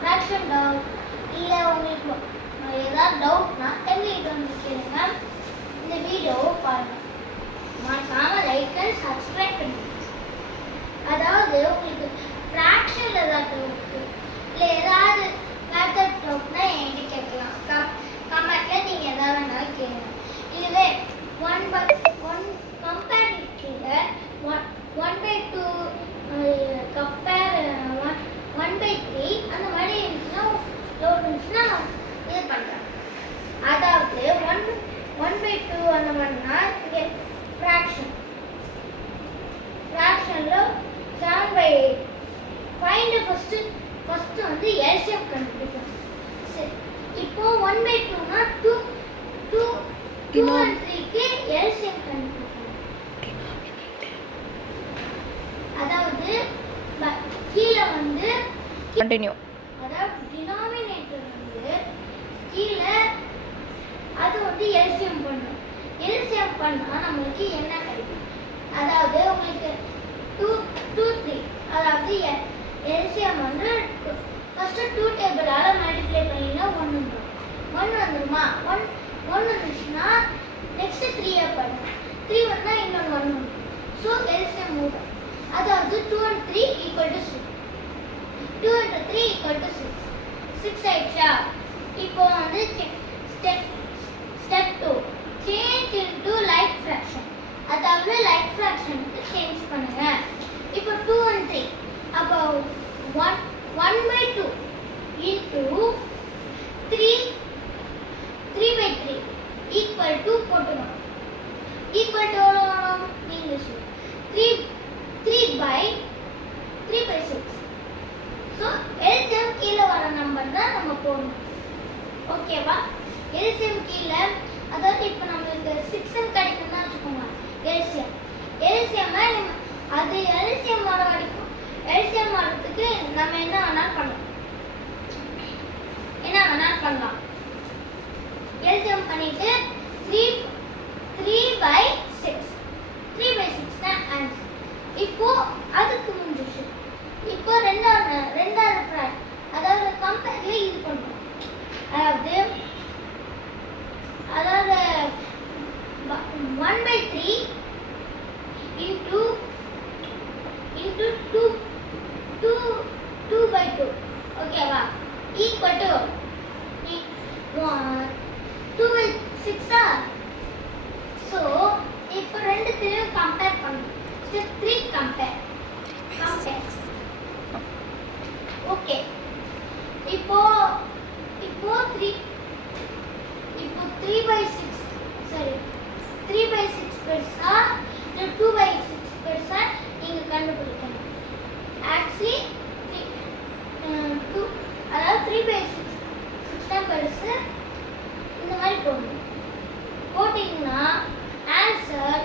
Fraction doubt இல்லை உங்களுக்கு ஏதாவது டவுட்னா எங்ககிட்ட வந்து கேளுங்க. இந்த வீடியோவை பாருங்க, மறக்காம லைக் அண்ட் சப்ஸ்கிரைப் பண்ணுங்க. அதாவது உங்களுக்கு ஃப்ராக்ஷனில் ஏதாவது டவுட் இல்லை ஏதாவது மேத்தட் டவுட்னா என்கிட்ட கேட்கலாம். கமெண்ட்ல நீங்கள் எதாவது வேணாலும் கேளுங்க. இதுவே 1/1 கம்பேரிட்டிவ்ல 1/2 கம்பேர் 1/3 அந்த மாதிரி இருந்துச்சுன்னா இது பண்ணுறேன். அதாவது 1/2 அந்த மாதிரினா இங்கே ஃப்ராக்ஷனில் 7/8 ஃபைண்ட் ஃபஸ்ட்டு வந்து எல்சிஎம் கண்டுபிடிக்கணும். சரி, இப்போ 1/2னா 2 and 3க்கு எல்சிஎம் கண்டுபிடிக்கணும். அதாவது கீழே வந்து கண்டினியூ, அதாவது டினாமினேட்டர் வந்து கீழே அது வந்து எல்சிஎம் பண்ணும். எல்சிஎம் பண்ணா நம்மளுக்கு என்ன கிடைக்கும்? அதாவது உங்களுக்கு 2 3 அதாவது எல்சிஎம் வந்து ஃபர்ஸ்ட் 2 டேபிளால மல்டிப்ளை பண்ணினா 1 வந்துருமா? 1 வந்துச்சுன்னா நெக்ஸ்ட் 3 பண்ணுங்க. 3 வந்தா இன்னொரு 1 வரும். So LCM 3. அதாவது 2 and 3 equal to 6. 2 into 3 equal to 6. 6 ஆயிடுச்சா? இப்போ வந்து step 2 change into like fraction. அதாவது like fractionக்கு சேஞ்ச் பண்ணுங்க. இப்போ 2 and 3 அப்போ 1/2 into 3/3 equal to போட்டுக்கணும். equal to எவ்வளோ வரும்? நீங்கள் 3/6. ஸோ எல்சிஎம் கீழே வர நம்பர் தான் நம்ம போடணும். ஓகேவா? எல்சிஎம் கீழே அதாவது இப்போ நம்மளுக்கு 6 கிடைக்கும்னா வச்சுக்கோங்க. எல்சிஎம் அது எல்சிஎம் வர வரைக்கும் எல்சிஎம் வரதுக்கு நம்ம என்ன வேணாலும் பண்ணலாம். எல்சிஎம் பண்ணிட்டு 3/6 தான் ஆன்சர். இப்போ அதுக்கு முடிஞ்சிச்சு. இப்போ ரெண்டாவது அதாவது கம்பேர்ல இது பண்ணுறோம். அதாவது 1/3 into 2/2 ஓகேவா? Equal to 2/6. ஸோ இப்போ ரெண்டுத்தையும் கம்பேர் பண்ணணும். Step 3 compare. ஓகே, இப்போ 3/6 சரி 3/6 பெருசா 2/6 பெருசா நீங்க கண்டுபிடிக்கணும். ஆக்சுவலி 2 அதாவது 3/6 தான் பெருசு. இந்த மாதிரி போடணும். போட்டிங்கன்னா ஆன்சர்